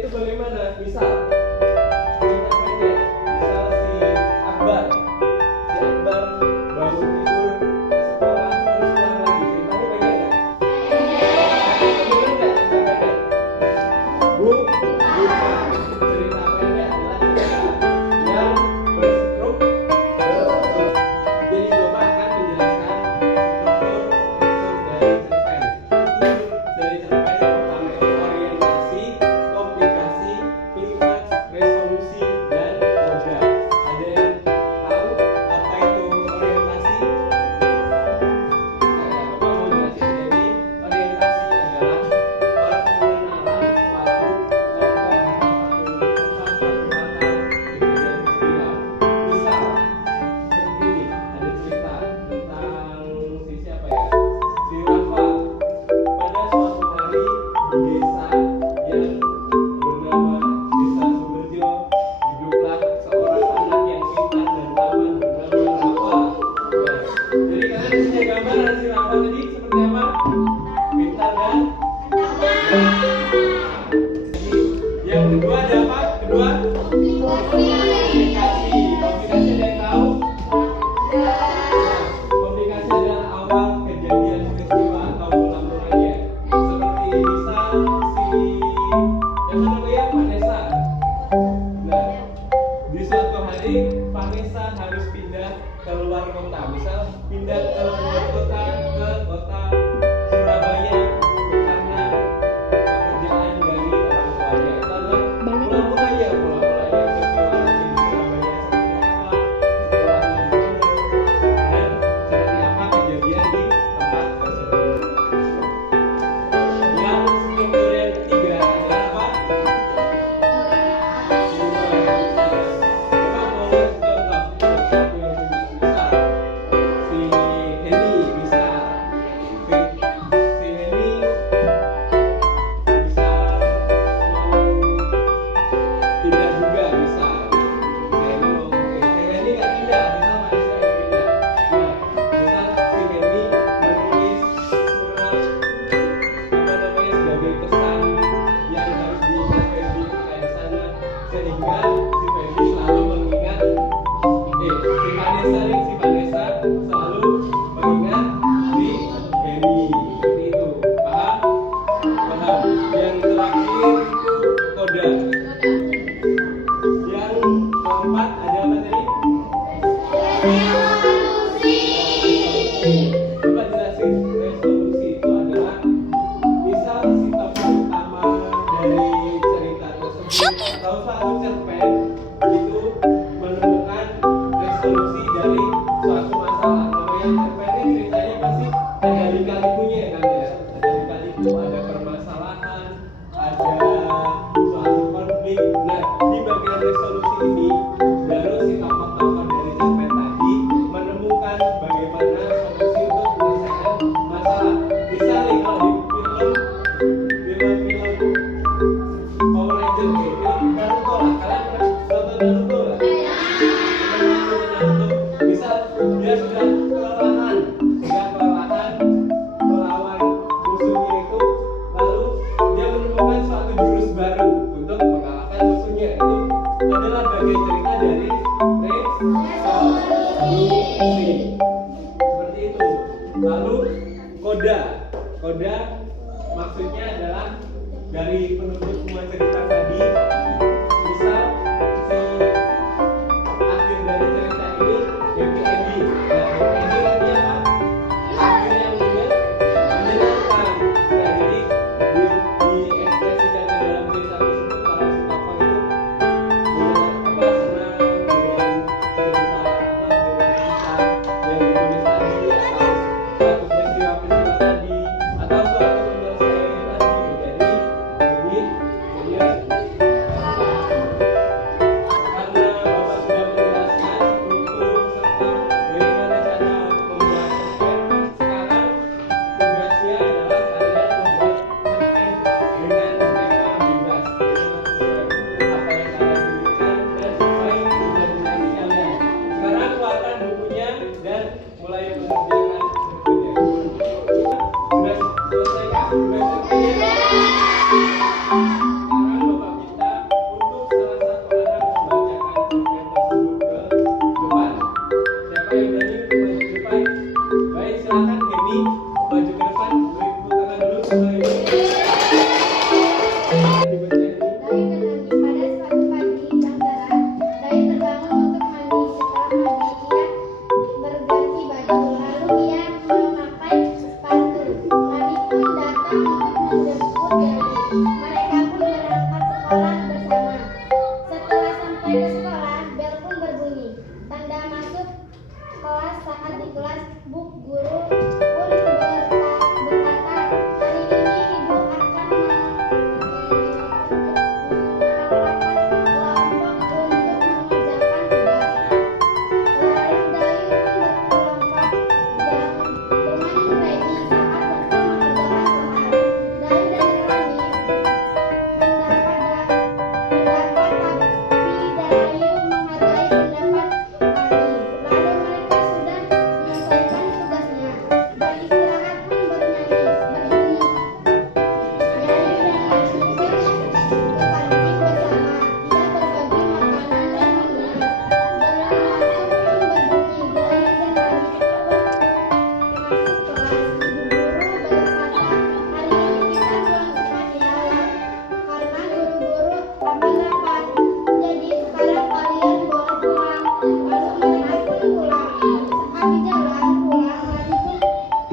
itu bagaimana? Misal cerita pendek, misal si Akbar bangun tidur ke sekolah terus pulang lagi, ceritanya pendek nggak? Bener nggak cerita pendek? Bukan. Cerita pendek adalah cerita yang berstruktur. Jadi Bapak akan menjelaskan struktur dari cerpen. Dari cerpen yang pertama itu orientasi, komplikasi, klimaks, resolusi, dan koda. Ada yang tahu apa itu orientasi? Bapak mau jelasin. Jadi orientasi adalah pengenalan suatu tokoh atau suatu tempat, kejadian peristiwa. Misal seperti ini, ada cerita tentang si siapa ya? Si Rafa. Pada suatu hari di desa yang bernama Desa Sumberjo, hiduplah seorang anak yang pintar dan tampan bernama Rafa. Nah, jadi kalian punya gambaran si Rafa tadi seperti apa? Pintar dan jadi yang kedua ada apa? Kedua komplikasi. Komplikasi ada yang tahu? Komplikasi adalah awal kejadian peristiwa atau mula-mulanya. Seperti misal si yang namanya Vanessa. Nah, di suatu hari Vanessa harus pindah ke luar kota. Misal pindah ke luar kota ke kota Surabaya karena pekerjaan dari orang tuanya. Itu adalah mula-mulanya peristiwa di Surabaya seperti apa, sekolahnya di mana, dan seperti apa kejadian di tempat tersebut. Yang struktur yang ketiga adalah apa? Bapak mau lihat contoh satu yang misal si Henny misal si Henny misal mau pindah juga misal si Henny mau si Henny nggak pindah misal manusia yang pindah. Nah, misal si Henny menulis surat apa namanya sebagai pesan yang harus diingat Fendi ketika di sana, sehingga si Fendi selalu mengingat si Vanessa selalu mengingat si Henny. Seperti itu, paham? Paham. Yang terakhir itu koda. Yang keempat ada apa tadi? Coba jelasin. Resolusi itu adalah misal si tokoh utama dari cerita tersebut atau suatu cerpen itu menemukan resolusi dari suatu masalah. Namanya cerpen ini ceritanya pasti ada lika-likunya kan ya. Ada lika-liku, ada permasalahan, ada suatu konflik. Nah, di bagian resolusi ini baru si tokoh-tokoh dari cerpen tadi menemukan bagaimana solusi untuk menyelesaikan masalah. Misalnya kalau di film Power Ranger nih, film Naruto lah. Kalian pernah nonton Naruto nggak? Naruto. Misal dia sudah kelelahan melawan musuhnya itu, lalu dia menemukan suatu jurus baru untuk mengalahkan musuhnya. Itu adalah bagian cerita dari resolusi. Seperti itu. Lalu koda maksudnya adalah dari penutup semua cerita tadi. Misal si akhir dari cerita ini happy ending. Nah, happy ending artinya apa? Akhir yang menyenangkan. Nah, jadi diekspresikan ke dalam cerita tersebut para si tokoh itu senang dengan cerita dengan kisah yang ditulis tadi, atau suatu peristiwa tadi, atau suatu penyelesaian tadi menjadi lebih sekolah bersama. Setelah sampai ke sekolah, bel pun berbunyi. Tanda masuk kelas. Saat di kelas, bu guru pun berkata, hari ini ibu akan mengadakan kelompok untuk mengerjakan tugas. Lalu Dayu pun berkelompok dan bermain remi. Saat waktu mengerjakan soal, Dayu dan Rani mendapat tapi Dayu menghargai pendapat Rani. Lalu mereka sudah menyelesaikan tugasnya. Beristirahat pun berbunyi. Dayu dan Rani pun ke kantin bersama. Ia berbagi makanan dan minuman. Bel masuk pun berbunyi. Dayu dan Rani pun masuk kelas. Ibu guru berkata, hari ini kita pulang cepat ya, karena guru-guru akan rapat. Jadi sekarang kalian boleh pulang. Lalu mereka pun pulang. Saat di jalan pulang, Rani pun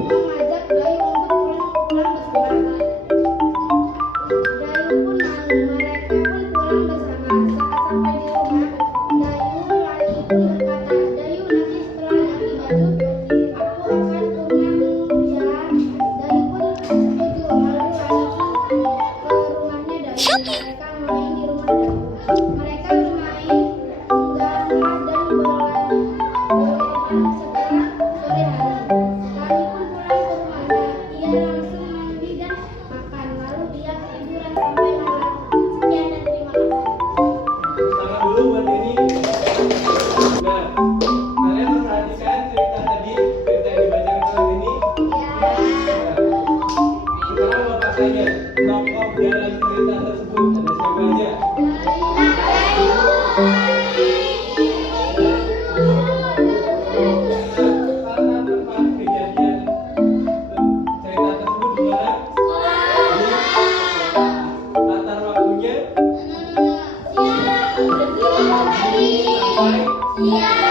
mengajak Dayu untuk pulang bersama. Dayu pun mau. Mereka pun pulang bersama. Saat sampai di rumah, Rani pun berkata, Dayu, nanti setelah ganti baju, aku akan ke rumahmu ya. Dayu pun setuju. Lalu Rani pun ke rumahnya Dayu. Mereka main di rumah Dayu. Mereka bermain gala dan bolehan setelah sore hari. Rani pun pulang ke rumahnya. Ia langsung mandi dan makan. Lalu ia tiduran sampai malam. Sekian dan terima kasih. Tangan dulu buat ini. Nah, kalian perhatikan cerita tadi, cerita yang dibacakan saat ini. Nah, sekarang bapak tanya, tokoh dalam cerita tersebut ada siapa aja? Salah tempat kejadian cerita tersebut di mana? Latar waktunya sampai